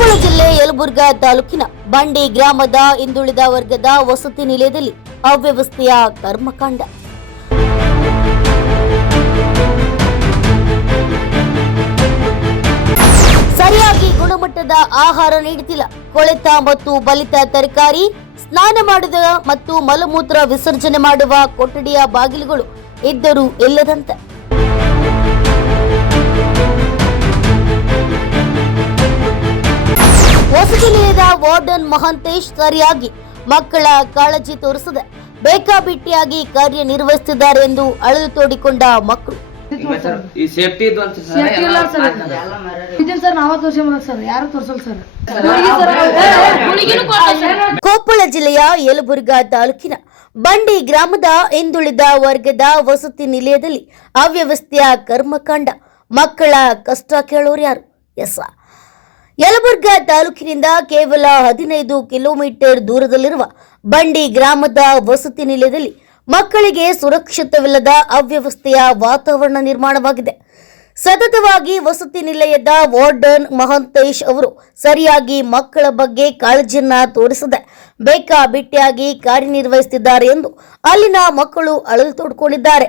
ಕೊಪ್ಪಳ ಜಿಲ್ಲೆ ಯಲಬುರ್ಗಾ ತಾಲೂಕಿನ ಬಂಡಿ ಗ್ರಾಮದ ಹಿಂದುಳಿದ ವರ್ಗದ ವಸತಿ ನಿಲಯದಲ್ಲಿ ಅವ್ಯವಸ್ಥೆಯ ಕರ್ಮಕಾಂಡ. ಸರಿಯಾಗಿ ಗುಣಮಟ್ಟದ ಆಹಾರ ನೀಡುತ್ತಿಲ್ಲ. ಕೊಳೆತ ಮತ್ತು ಬಲಿತ ತರಕಾರಿ, ಸ್ನಾನ ಮಾಡಿದ ಮತ್ತು ಮಲಮೂತ್ರ ವಿಸರ್ಜನೆ ಮಾಡುವ ಕೊಠಡಿಯ ಬಾಗಿಲುಗಳು ಇದ್ದರೂ ಇಲ್ಲದಂತೆ. ವಸತಿ ನಿಲಯದ ವಾರ್ಡನ್ ಮಹಾಂತೇಶ್ ಸರಿಯಾಗಿ ಮಕ್ಕಳ ಕಾಳಜಿ ತೋರಿಸದೆ ಬೇಕಾಬಿಟ್ಟಿಯಾಗಿ ಕಾರ್ಯನಿರ್ವಹಿಸುತ್ತಿದ್ದಾರೆ ಎಂದು ಅಳಲು ತೋಡಿಕೊಂಡ ಮಕ್ಕಳು. ಕೊಪ್ಪಳ ಜಿಲ್ಲೆಯ ಯಲಬುರ್ಗಾ ತಾಲೂಕಿನ ಬಂಡಿ ಗ್ರಾಮದ ಹಿಂದುಳಿದ ವರ್ಗದ ವಸತಿ ನಿಲಯದಲ್ಲಿ ಅವ್ಯವಸ್ಥೆಯ ಕರ್ಮಕಾಂಡ. ಮಕ್ಕಳ ಕಷ್ಟ ಕೇಳೋರು ಯಾರು? ಯಲಬುರ್ಗಾ ತಾಲೂಕಿನಿಂದ ಕೇವಲ 15 ಕಿಲೋಮೀಟರ್ ದೂರದಲ್ಲಿರುವ ಬಂಡಿ ಗ್ರಾಮದ ವಸತಿ ನಿಲಯದಲ್ಲಿ ಮಕ್ಕಳಿಗೆ ಸುರಕ್ಷಿತವಿಲ್ಲದ ಅವ್ಯವಸ್ಥೆಯ ವಾತಾವರಣ ನಿರ್ಮಾಣವಾಗಿದೆ. ಸತತವಾಗಿ ವಸತಿ ನಿಲಯದ ವಾರ್ಡನ್ ಮಹಾಂತೇಶ್ ಅವರು ಸರಿಯಾಗಿ ಮಕ್ಕಳ ಬಗ್ಗೆ ಕಾಳಜಿಯನ್ನ ತೋರಿಸದೆ ಬೇಕಾಬಿಟ್ಟಿಯಾಗಿ ಕಾರ್ಯನಿರ್ವಹಿಸುತ್ತಿದ್ದಾರೆ ಎಂದು ಅಲ್ಲಿನ ಮಕ್ಕಳು ಅಳಲು ತೋಡ್ಕೊಂಡಿದ್ದಾರೆ.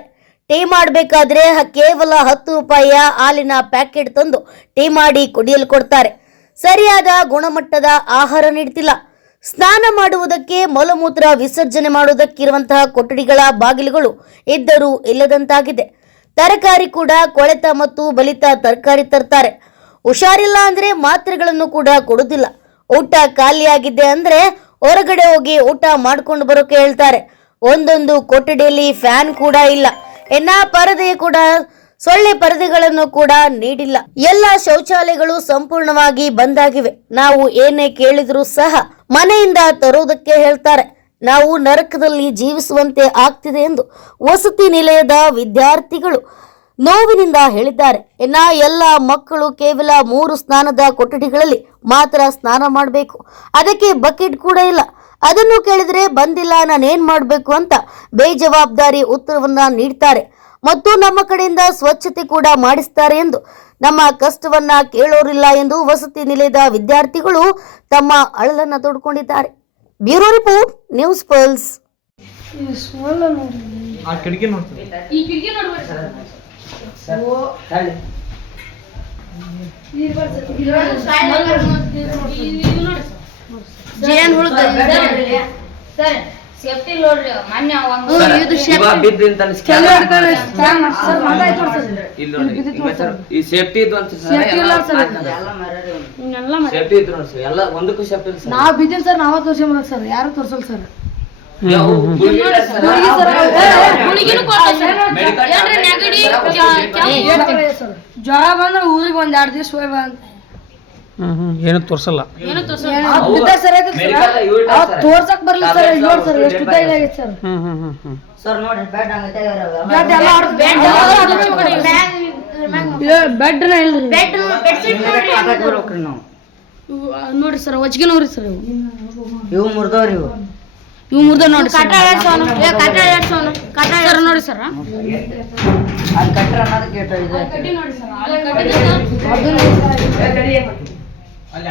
ಟೀ ಮಾಡಬೇಕಾದ್ರೆ ಕೇವಲ 10 ರೂಪಾಯಿಯ ಹಾಲಿನ ಪ್ಯಾಕೆಟ್ ತಂದು ಟೀ ಮಾಡಿ ಕುಡಿಯಲು ಕೊಡ್ತಾರೆ. ಸರಿಯಾದ ಗುಣಮಟ್ಟದ ಆಹಾರ ನೀಡುತ್ತಿಲ್ಲ. ಸ್ನಾನ ಮಾಡುವುದಕ್ಕೆ, ಮಲಮೂತ್ರ ವಿಸರ್ಜನೆ ಮಾಡುವುದಕ್ಕಿರುವಂತಹ ಕೊಠಡಿಗಳ ಬಾಗಿಲುಗಳು ಇದ್ದರೂ ಇಲ್ಲದಂತಾಗಿದೆ. ತರಕಾರಿ ಕೂಡ ಕೊಳೆತ ಮತ್ತು ಬಲಿತ ತರಕಾರಿ ತರ್ತಾರೆ. ಹುಷಾರಿಲ್ಲ ಅಂದ್ರೆ ಮಾತ್ರೆಗಳನ್ನು ಕೂಡ ಕೊಡುವುದಿಲ್ಲ. ಊಟ ಖಾಲಿಯಾಗಿದೆ ಅಂದ್ರೆ ಹೊರಗಡೆ ಹೋಗಿ ಊಟ ಮಾಡ್ಕೊಂಡು ಬರೋಕೆ ಹೇಳ್ತಾರೆ. ಒಂದೊಂದು ಕೊಠಡಿಯಲ್ಲಿ ಫ್ಯಾನ್ ಕೂಡ ಇಲ್ಲ. ಪರದೆ ಕೂಡ ಸೊಳ್ಳೆ ಪರದೆಗಳನ್ನು ಕೂಡ ನೀಡಿಲ್ಲ. ಎಲ್ಲ ಶೌಚಾಲಯಗಳು ಸಂಪೂರ್ಣವಾಗಿ ಬಂದಾಗಿವೆ. ನಾವು ಏನೇ ಕೇಳಿದ್ರೂ ಸಹ ಮನೆಯಿಂದ ತರುವುದಕ್ಕೆ ಹೇಳ್ತಾರೆ. ನಾವು ನರಕದಲ್ಲಿ ಜೀವಿಸುವಂತೆ ಆಗ್ತಿದೆ ಎಂದು ವಸತಿ ನಿಲಯದ ವಿದ್ಯಾರ್ಥಿಗಳು ನೋವಿನಿಂದ ಹೇಳಿದ್ದಾರೆ. ಎಲ್ಲ ಮಕ್ಕಳು ಕೇವಲ 3 ಸ್ನಾನದ ಕೊಠಡಿಗಳಲ್ಲಿ ಮಾತ್ರ ಸ್ನಾನ ಮಾಡಬೇಕು. ಅದಕ್ಕೆ ಬಕೆಟ್ ಕೂಡ ಇಲ್ಲ. ಅದನ್ನು ಕೇಳಿದ್ರೆ ಬಂದಿಲ್ಲ, ನಾನೇನ್ ಮಾಡಬೇಕು ಅಂತ ಬೇಜವಾಬ್ದಾರಿ ಉತ್ತರವನ್ನ ನೀಡ್ತಾರೆ ಮತ್ತು ನಮ್ಮ ಕಡೆಯಿಂದ ಸ್ವಚ್ಛತೆ ಕೂಡ ಮಾಡಿಸ್ತಾರೆ ಎಂದು ನಮ್ಮ ಕಷ್ಟವನ್ನ ಕೇಳೋರಿಲ್ಲ ಎಂದು ವಸತಿ ನಿಲಯದ ವಿದ್ಯಾರ್ಥಿಗಳು ತಮ್ಮ ಅಳಲನ್ನ ತೋಡ್ಕೊಂಡಿದ್ದಾರೆ. Bureau report, news pulse. Safety ನೋಡ್ರಿ ಮಾನ್ಯ ಈ ಸೇಫ್ಟಿ ಇದ್ದು ಅಂತ ಸೇಫ್ಟಿ ಇದ್ರು ನೋಡಿ ಸರ್, ಎಲ್ಲ ಒಂದಕ್ಕೂ ಸೇಫ್ಟಿ ಇಲ್ಲ. ನಾವ್ ಬಿದ್ದೀವಿ ಸರ್, ನಾವ ತೋರ್ಸಂಬ ಸರ್, ಯಾರು ತೋರ್ಸಲ್ ಸರ್. ಜ್ವರ ಬಂದ್ರೆ ಊರಿಗೆ ಒಂದ್ 2 ದಿವಸ ಹೋಗಿ ಬಂದ ಏನು ತೋರ್ಸಲ್ಲ. ತೋರ್ಸಕ್ ಬರ್ಲಿ ಸರ್. ನೋಡಿ ಸರ್ ಎಷ್ಟು ಆಗೈತೆ ಸರ್. ಸರ್ ನೋಡಿ ಬೆಡ್ ಬೆಡ್ ಇಲ್ರಿ. ನೋಡ್ರಿ ಸರ್, ಒಜ್ಗೆ ನೋಡ್ರಿ ಸರ್, ಇವು ಮುರ್ದವ್ರಿ. ಇವು ಮುರ್ದ ನೋಡಿ ಸರ್ ನೋಡಿ ಸರ್. ಅಲ್ಲಿ